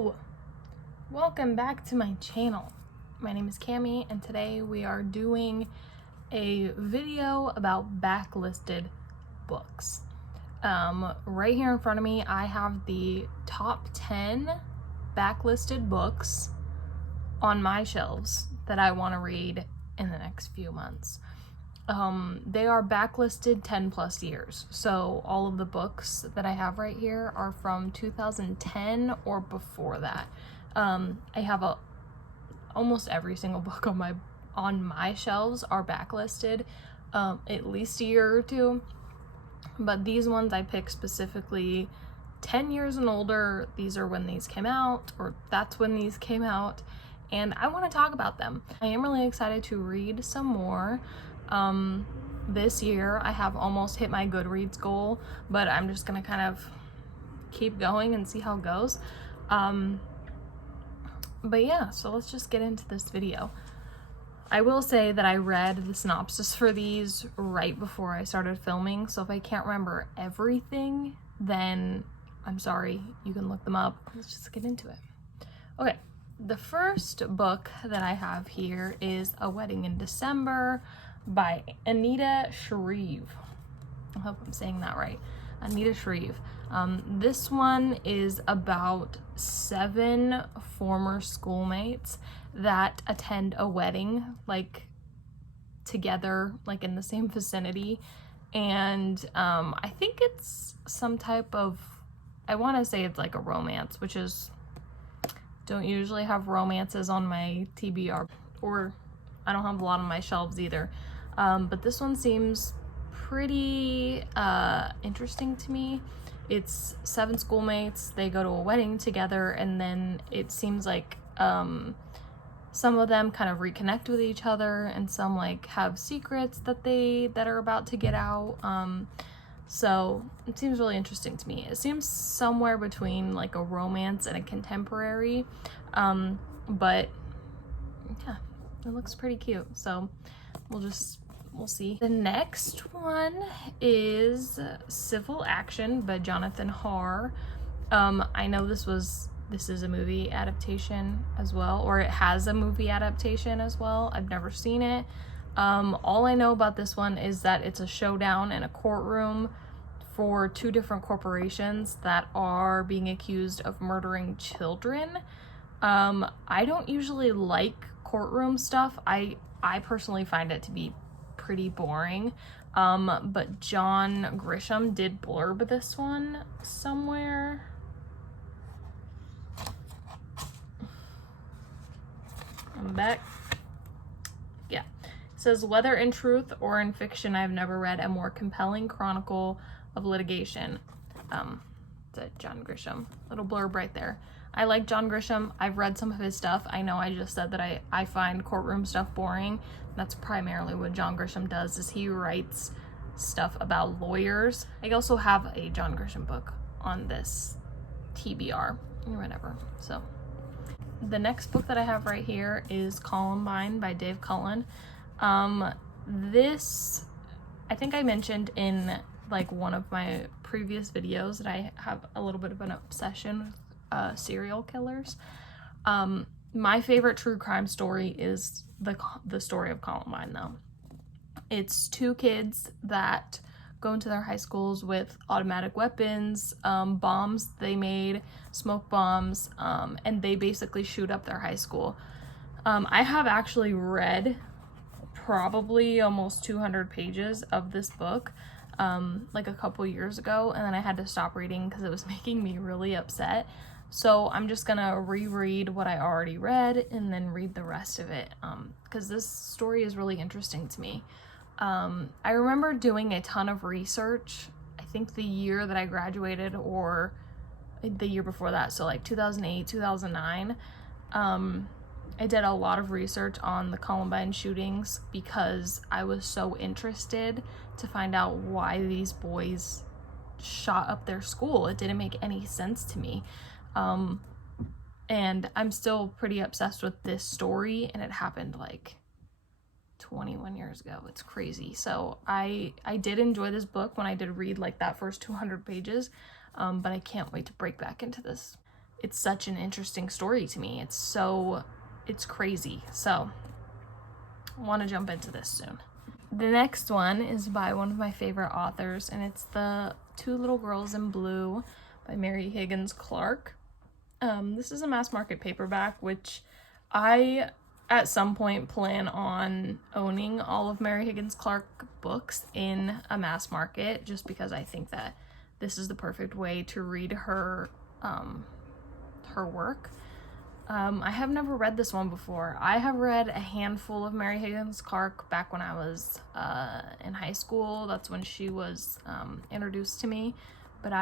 Hello! Welcome back to my channel. My name is Cami and today we are doing a video about backlisted books. Right here in front of me I have the top 10 backlisted books on my shelves that I want to read in the next few months. They are backlisted 10 plus years. So all of the books that I have right here are from 2010 or before that. I have almost every single book on my shelves are backlisted, at least a year or two. But these ones I picked specifically 10 years and older. These are when these came out, or that's when these came out. And I want to talk about them. I am really excited to read some more. This year I have almost hit my Goodreads goal, but I'm just gonna kind of keep going and see how it goes. But yeah, so let's just get into this video. I will say that I read the synopsis for these right before I started filming, so if I can't remember everything, then I'm sorry, you can look them up. Let's just get into it. Okay, the first book that I have here is A Wedding in December by Anita Shreve. I hope I'm saying that right. Anita Shreve. This one is about 7 former schoolmates that attend a wedding, like together, like in the same vicinity. And I think it's some type of, I want to say it's like a romance, which is, don't usually have romances on my TBR, or I don't have a lot on my shelves either. But this one seems pretty interesting to me. It's 7 schoolmates, they go to a wedding together, and then it seems like some of them kind of reconnect with each other, and some like have secrets that are about to get out. So it seems really interesting to me. It seems somewhere between like a romance and a contemporary, but yeah, it looks pretty cute. So we'll see. The next one is Civil Action by Jonathan Harr. I know this is a movie adaptation as well, or it has a movie adaptation as well. I've never seen it. All I know about this one is that it's a showdown in a courtroom for 2 different corporations that are being accused of murdering children. I don't usually like courtroom stuff. I personally find it to be pretty boring, but John Grisham did blurb this one somewhere. I'm back. Yeah. It says, whether in truth or in fiction, I've never read a more compelling chronicle of litigation. It's John Grisham. Little blurb right there. I like John Grisham. I've read some of his stuff. I know I just said that I find courtroom stuff boring. That's primarily what John Grisham does, is he writes stuff about lawyers. I also have a John Grisham book on this TBR or whatever. So the next book that I have right here is Columbine by Dave Cullen. This, I think I mentioned in like one of my previous videos that I have a little bit of an obsession with serial killers. My favorite true crime story is the story of Columbine, though. It's 2 kids that go into their high schools with automatic weapons, bombs they made, smoke bombs, and they basically shoot up their high school. I have actually read probably almost 200 pages of this book like a couple years ago, and then I had to stop reading because it was making me really upset. So I'm just gonna reread what I already read and then read the rest of it, because this story is really interesting to me. I remember doing a ton of research, I think the year that I graduated or the year before that, so like 2008, 2009. I did a lot of research on the Columbine shootings because I was so interested to find out why these boys shot up their school. It didn't make any sense to me. And I'm still pretty obsessed with this story, and it happened like 21 years ago. It's crazy. So I did enjoy this book when I did read like that first 200 pages, but I can't wait to break back into this. it's such an interesting story to me. It's crazy. So I want to jump into this soon. The next one is by one of my favorite authors, and it's The Two Little Girls in Blue by Mary Higgins Clark. This is a mass market paperback, which I at some point plan on owning all of Mary Higgins Clark books in a mass market, just because I think that this is the perfect way to read her work. I have never read this one before. I have read a handful of Mary Higgins Clark back when I was in high school. That's when she was introduced to me. But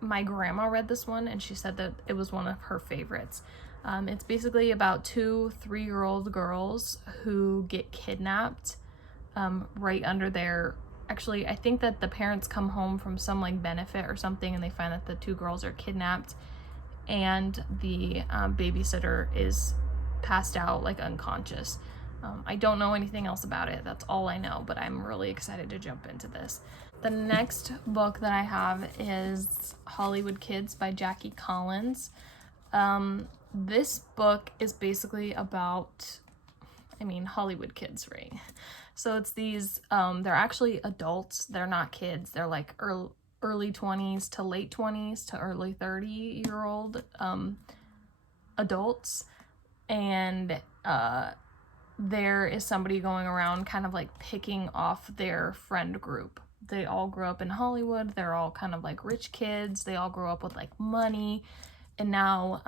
my grandma read this one, and she said that it was one of her favorites. It's basically about 2 3-year-old girls who get kidnapped right under their... Actually, I think that the parents come home from some like benefit or something, and they find that the 2 girls are kidnapped, and the babysitter is passed out, like unconscious. I don't know anything else about it. That's all I know, but I'm really excited to jump into this. The next book that I have is Hollywood Kids by Jackie Collins. This book is basically about, Hollywood kids, right? So it's these, they're actually adults. They're not kids. They're like early 20s to late 20s to early 30-year-old adults. And there is somebody going around kind of like picking off their friend group. They all grew up in Hollywood. They're all kind of like rich kids. They all grew up with like money. And now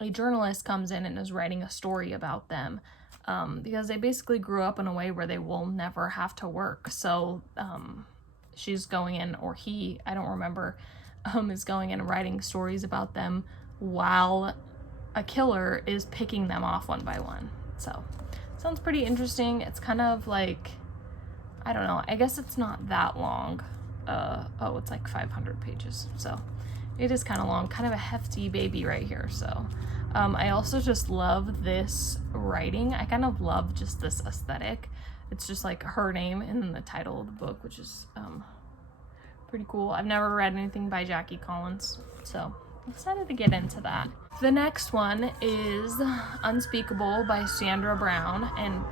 a journalist comes in and is writing a story about them because they basically grew up in a way where they will never have to work. So she's going in, or he, I don't remember, is going in and writing stories about them while a killer is picking them off one by one. So sounds pretty interesting. It's kind of like, I don't know, I guess it's not that long. It's like 500 pages. So it is kind of long, kind of a hefty baby right here. So I also just love this writing. I kind of love just this aesthetic. It's just like her name and then the title of the book, which is pretty cool. I've never read anything by Jackie Collins, so I'm excited to get into that. The next one is Unspeakable by Sandra Brown, and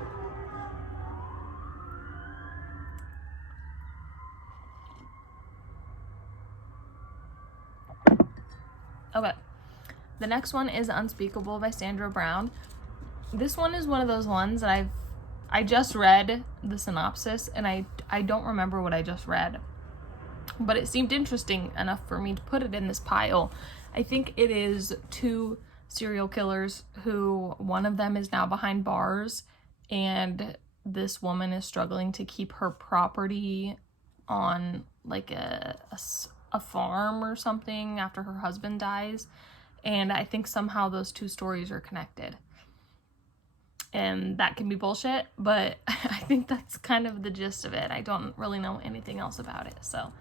okay. The next one is Unspeakable by Sandra Brown. This one is one of those ones that I just read the synopsis, and I don't remember what I just read, but it seemed interesting enough for me to put it in this pile. I think it is 2 serial killers who, one of them is now behind bars, and this woman is struggling to keep her property on like a farm or something after her husband dies. And I think somehow those 2 stories are connected. And that can be bullshit, but I think that's kind of the gist of it. I don't really know anything else about it, so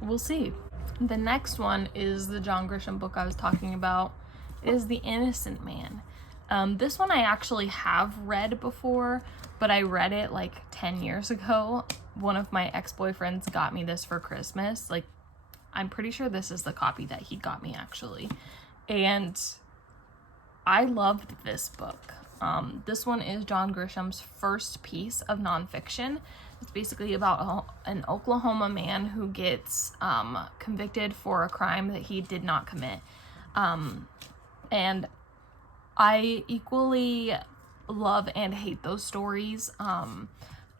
we'll see. The next one is the John Grisham book I was talking about. It is The Innocent Man. This one I actually have read before, but I read it like 10 years ago. One of my ex-boyfriends got me this for Christmas. Like, I'm pretty sure this is the copy that he got me, actually. And I loved this book. This one is John Grisham's first piece of nonfiction. It's basically about an Oklahoma man who gets convicted for a crime that he did not commit. And I equally love and hate those stories.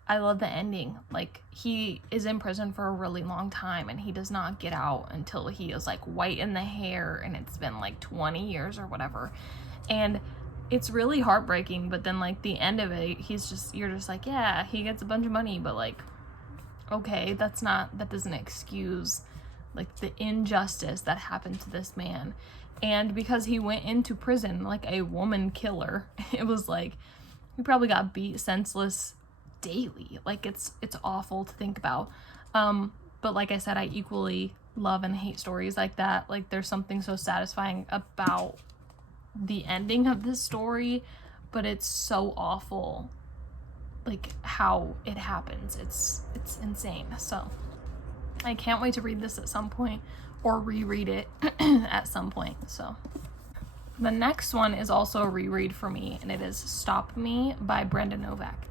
I love the ending. Like, he is in prison for a really long time, and he does not get out until he is like white in the hair, and it's been like 20 years or whatever. And it's really heartbreaking, but then like the end of it, you're just like, yeah, he gets a bunch of money, but like, okay, that doesn't excuse like the injustice that happened to this man. And because he went into prison like a woman killer, it was like he probably got beat senseless daily. Like, it's awful to think about. But like I said, I equally love and hate stories like that. Like, there's something so satisfying about the ending of this story, but it's so awful, like how it happens. It's insane. So I can't wait to read this at some point, or reread it at some point. So the next one is also a reread for me, and it is Stop Me by Brenda Novak.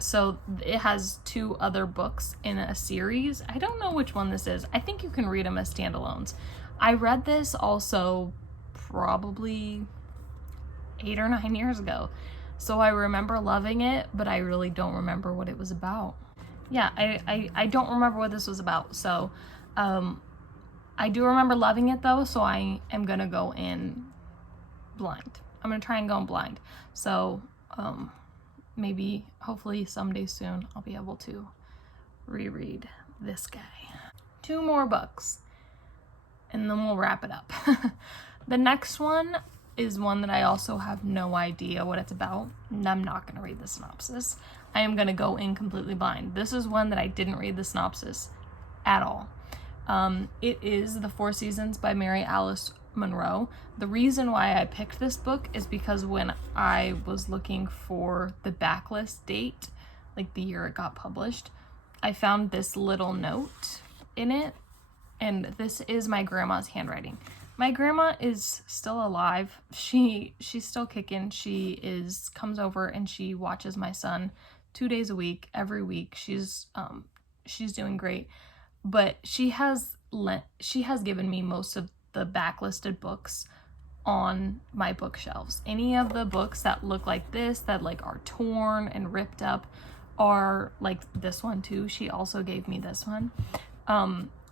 So it has 2 other books in a series. I don't know which one this is. I think you can read them as standalones. I read this also probably 8 or 9 years ago. So I remember loving it, but I really don't remember what it was about. Yeah, I don't remember what this was about. So I do remember loving it though, so I am gonna go in blind. I'm gonna try and go in blind. So maybe, hopefully someday soon, I'll be able to reread this guy. 2 more books, and then we'll wrap it up. The next one is one that I also have no idea what it's about, and I'm not gonna read the synopsis. I am gonna go in completely blind. This is one that I didn't read the synopsis at all. It is The 4 Seasons by Mary Alice Monroe. The reason why I picked this book is because when I was looking for the backlist date, like the year it got published, I found this little note in it, and this is my grandma's handwriting. My grandma is still alive. She's still kicking. She comes over and she watches my son 2 days a week, every week. She's doing great. But she has given me most of the backlisted books on my bookshelves. Any of the books that look like this, that like are torn and ripped up, are like this one too. She also gave me this one.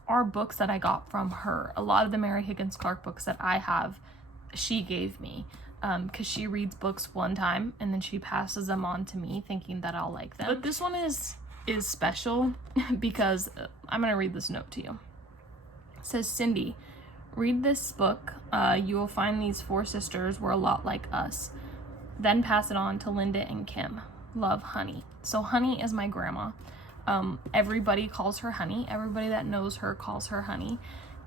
Are books that I got from her. A lot of the Mary Higgins Clark books that I have, she gave me. Because she reads books one time and then she passes them on to me thinking that I'll like them. But this one is special because I'm gonna read this note to you. It says, Cindy, read this book. You will find these 4 sisters were a lot like us. Then pass it on to Linda and Kim. Love, Honey. So Honey is my grandma. Everybody calls her Honey. Everybody that knows her calls her Honey.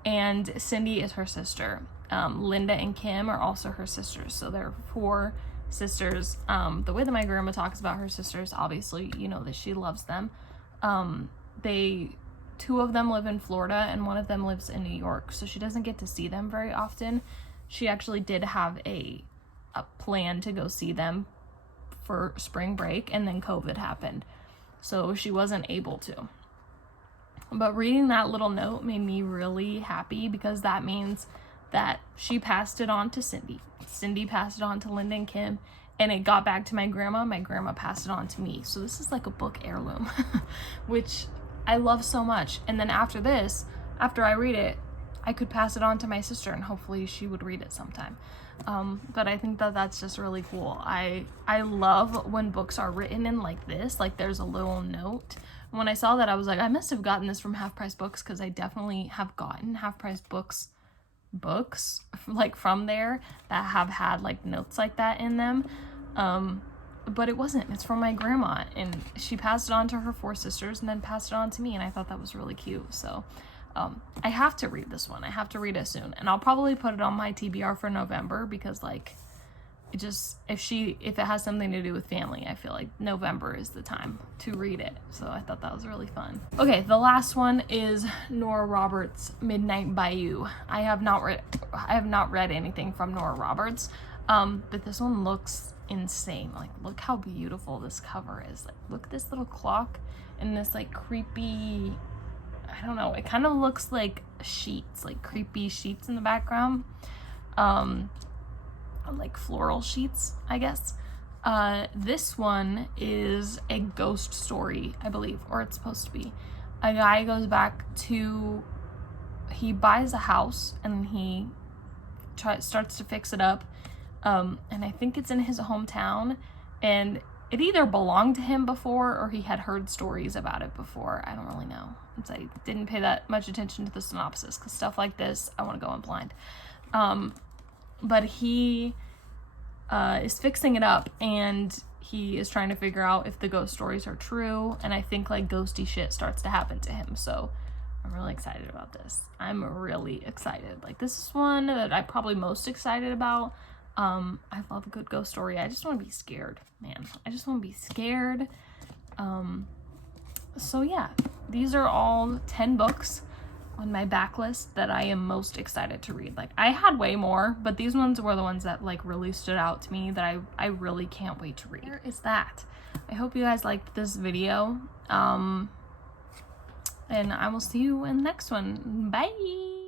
And Cindy is her sister. Linda and Kim are also her sisters. So there are 4 sisters. The way that my grandma talks about her sisters, obviously, you know that she loves them. 2 of them live in Florida and 1 of them lives in New York, so she doesn't get to see them very often. She actually did have a plan to go see them for spring break, and then COVID happened, so she wasn't able to. But reading that little note made me really happy, because that means that she passed it on to Cindy. Cindy passed it on to Linda and Kim, and it got back to my grandma. My grandma passed it on to me. So this is like a book heirloom, which I love so much. And then after this, after I read it, I could pass it on to my sister, and hopefully she would read it sometime. But I think that that's just really cool. I love when books are written in like this, like there's a little note. When I saw that, I was like, I must have gotten this from Half Price Books, because I definitely have gotten Half Price books like from there that have had like notes like that in them. But it wasn't. It's from my grandma, and she passed it on to her 4 sisters and then passed it on to me, and I thought that was really cute. So I have to read this one. I have to read it soon, and I'll probably put it on my TBR for November, because like it just, if it has something to do with family, I feel like November is the time to read it. So I thought that was really fun. Okay, the last one is Nora Roberts' Midnight Bayou. I have not read anything from Nora Roberts, but this one looks insane. Like, look how beautiful this cover is. Like, look at this little clock and this like creepy, I don't know, it kind of looks like sheets, like creepy sheets in the background. Like floral sheets, I guess. This one is a ghost story, I believe, or it's supposed to be. A guy goes back to, he buys a house and he starts to fix it up, and I think it's in his hometown, and it either belonged to him before or he had heard stories about it before. I don't really know. I didn't pay that much attention to the synopsis, because stuff like this, I want to go in blind. But he is fixing it up, and he is trying to figure out if the ghost stories are true, and I think like ghosty shit starts to happen to him. So I'm really excited about this. I'm really excited. Like, this is one that I'm probably most excited about. I love a good ghost story. I just want to be scared, man. I just want to be scared. So yeah, these are all 10 books. on my backlist that I am most excited to read. Like, I had way more, but these ones were the ones that like really stood out to me that I really can't wait to read. Where is that? I hope you guys liked this video. And I will see you in the next one. Bye!